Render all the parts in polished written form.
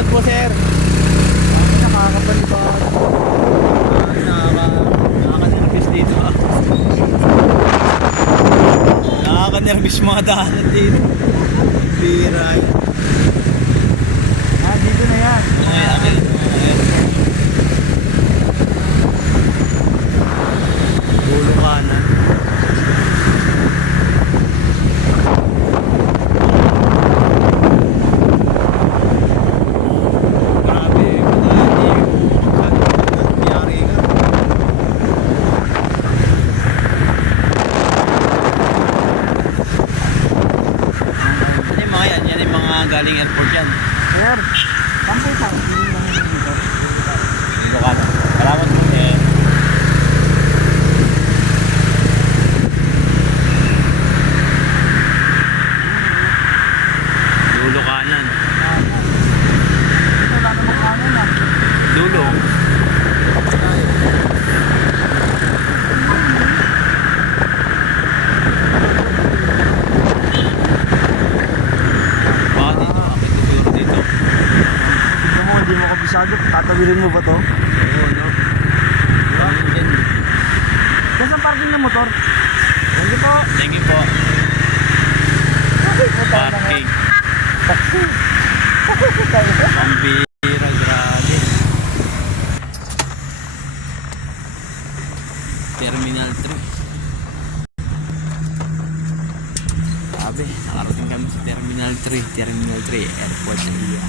Salamat po, sir. Nakakapalibad. Nakaka-nervous dito. Nakaka-nervous mga daanan dito. Biray. Dito na yan. Ayan. Dulo kanan. Grabe, nangyari ka. Yan yung mga galing airport yan. Sir, saan po pa? Dulo kanan. Salamat po, sir. Dulo kanan. Wala namang kanan ah. Dulo. Baka dito, bakit siguro dito? Tignan mo, hindi mo kabisado. Tatawirin mo ba to? Oo, no? Diba? Saan ang parking ng motor? Hindi po. Thank you po. Parking. Pambira, grabe. Terminal 3. Grabe, nakarating kami sa Terminal 3. Terminal 3, airport area.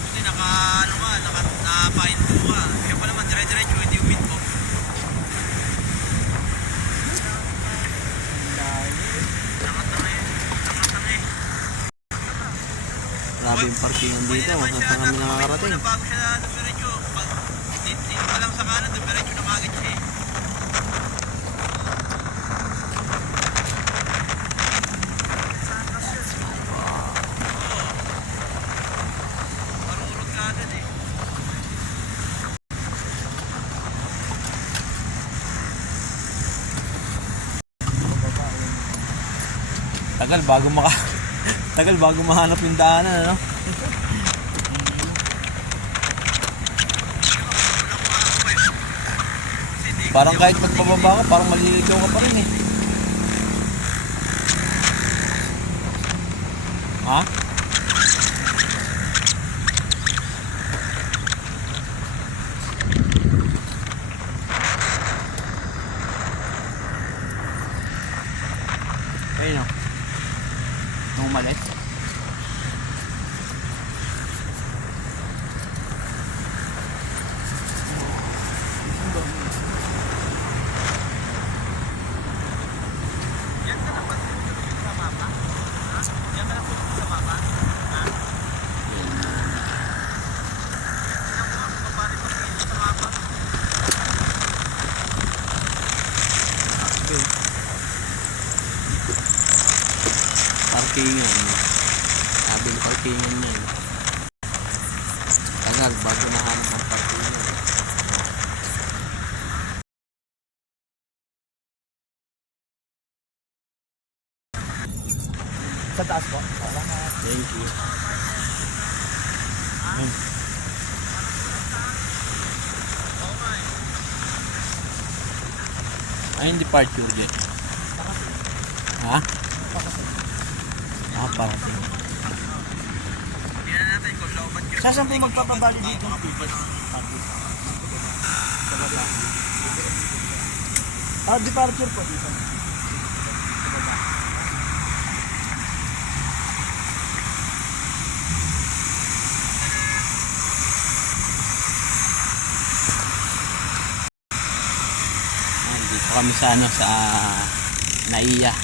Buti nakapain po ka. Kaya pa naman, dire-diretso, hindi umit po. Grabe yung parkingan dito, saan kami nakakarating. Bago siya dumiretso, dito pa lang sa kanan, dumiretso na magit siya eh. Marurot ka agad eh. Tagal bago mahanap yung daanan, ano? Parang kahit magpababa ka, parang maliligaw ka pa rin eh. Ha? Ayun o. Nung umalis. Parkingan. Sabi ng parkingan niya. Tagal bago mahanap ang parkingan. Sa taas po? Thank you. Ayun departure dyan. Ha? Parating. Saan po magpapabali dito? Departure po dito. Dito kami sa sa Naiya.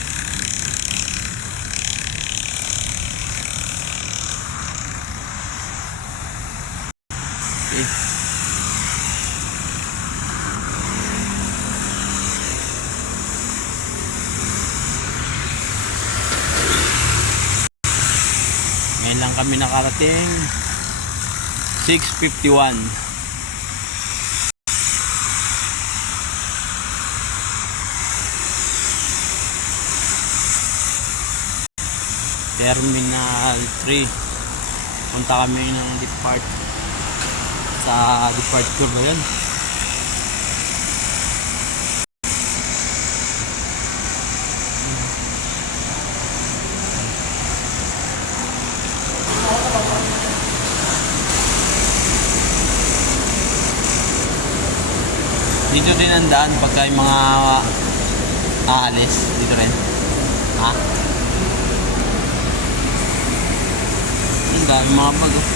Okay. Ngayon lang kami nakarating. 6:51. Terminal 3. Punta kami ng depart. Sa departure ba yun? Dito din ang daan pagka yung mga aalis. Dito rin. Ha? Ang dami mga bag. Oh.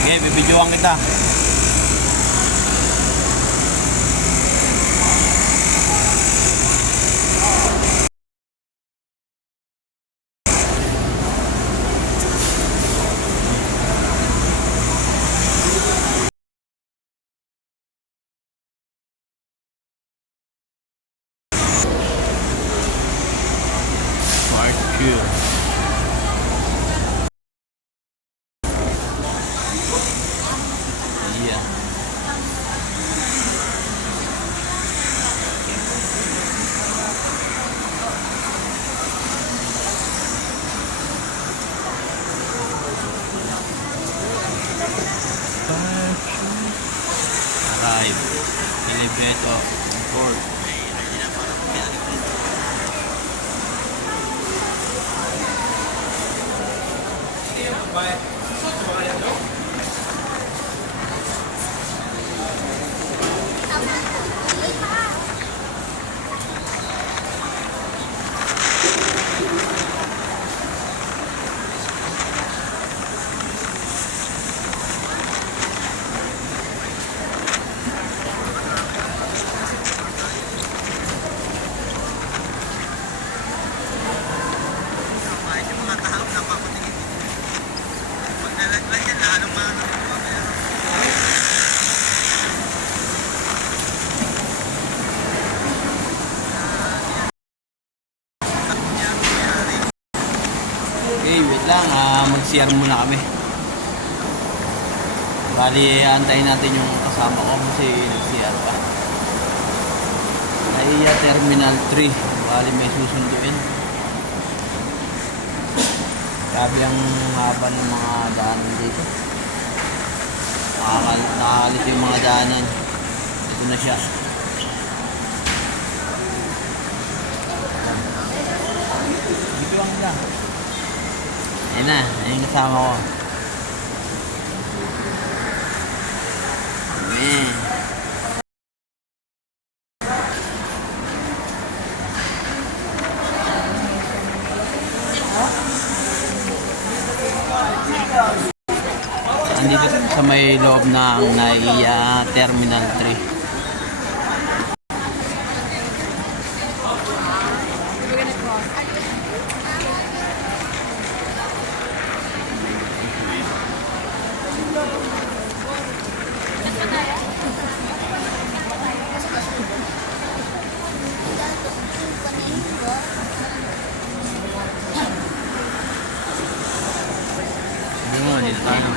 Okay, bibidyoan kita. Part 2. Yeah. Arrive. Elevator. Board. Okay, wait lang. Mag-CR muna kami. Bali, antayin natin yung kasama ko kasi nag-CR pa. Ay, Terminal 3. Bali, may susunduin. Grabe ang haba ng mga daanan dito. Nakakalito yung mga daanan. Ito na siya. Dito lang lang. Ayun na, ayun yung kasama ko. Amen. Andito sa may loob ng NAIA Terminal 3. Dito tayo.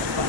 pa.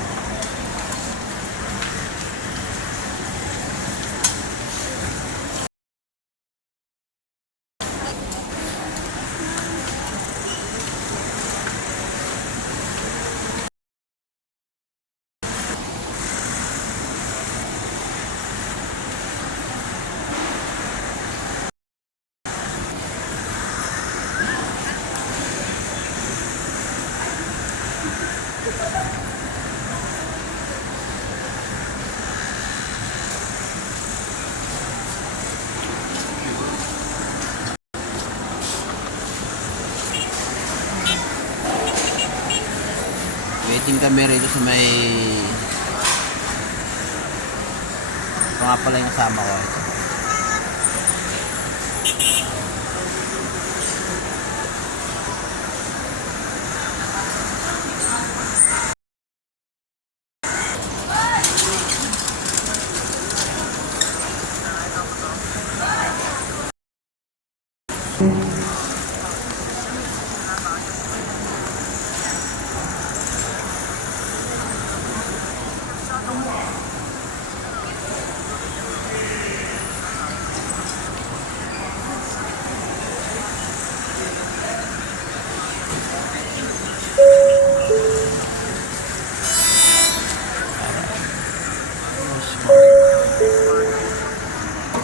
Waiting kami rito sa may... Ito nga pala yung kasama ko.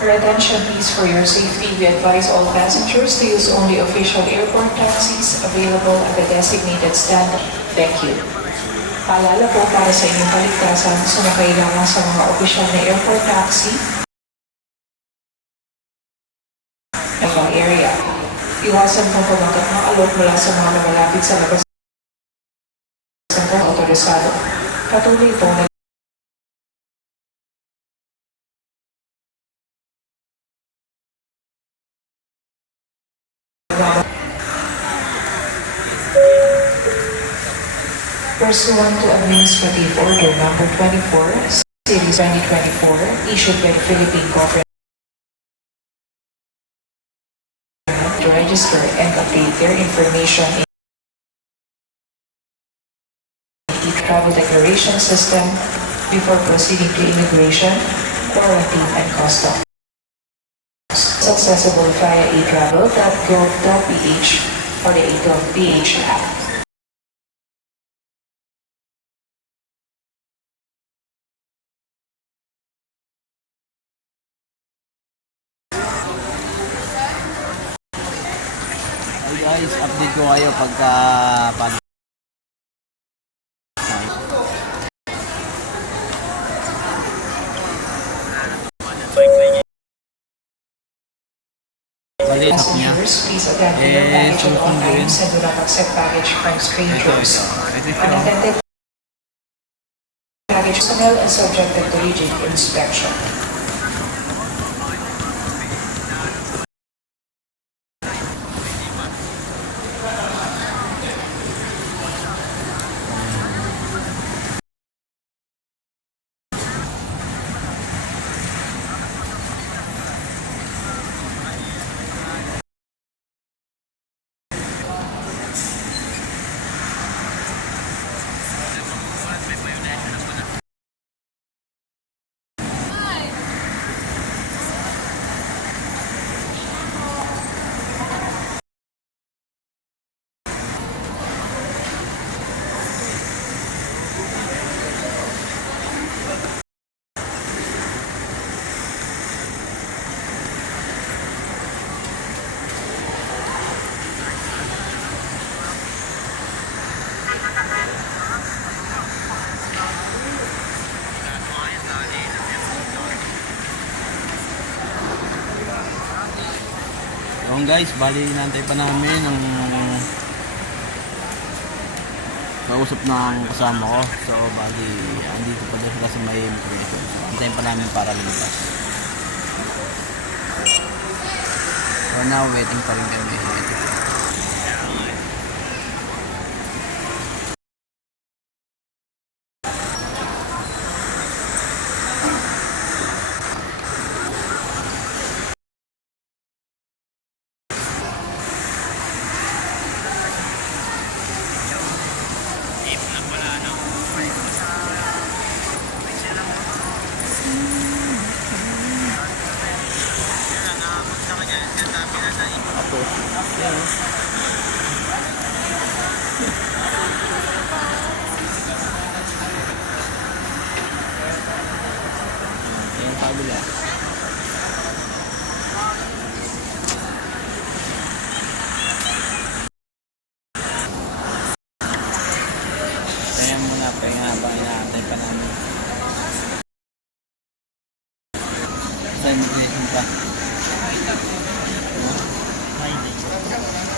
Attention please, for your safety, we advise all passengers to use only official airport taxis available at the designated stand. Thank you. Paalala po, para sa inyong kaligtasan, sumakay lamang sa mga opisyal na airport taxi ng area. Iwasan pong pagmangkat ng alok mula sa mga lumalapit sa labas ng autorisado. Patuloy po na pursuant to Administrative Order Number 24, Series 2024, issued by the Philippine Government to register and update their information in the travel declaration system before proceeding to immigration, quarantine, and customs. Accessible via atravel.gov.ph or the a.gov.ph app. Hey guys, update ko kayo pagka bali sa niya. Passengers, please attend to your baggage at all times and do not accept baggage from strangers. Unattended baggage personnel is subjected to rigid inspection. Yung guys, bali nantay pa namin ng kausap ng kasama ko. So bali, andito pa din sila sa may immigration. So antayin pa namin para lumabas. So now, waiting pa rin kami. kabila. Kaya muna, pahinga habang inaantay pa namin. Saan yung pa? Friday.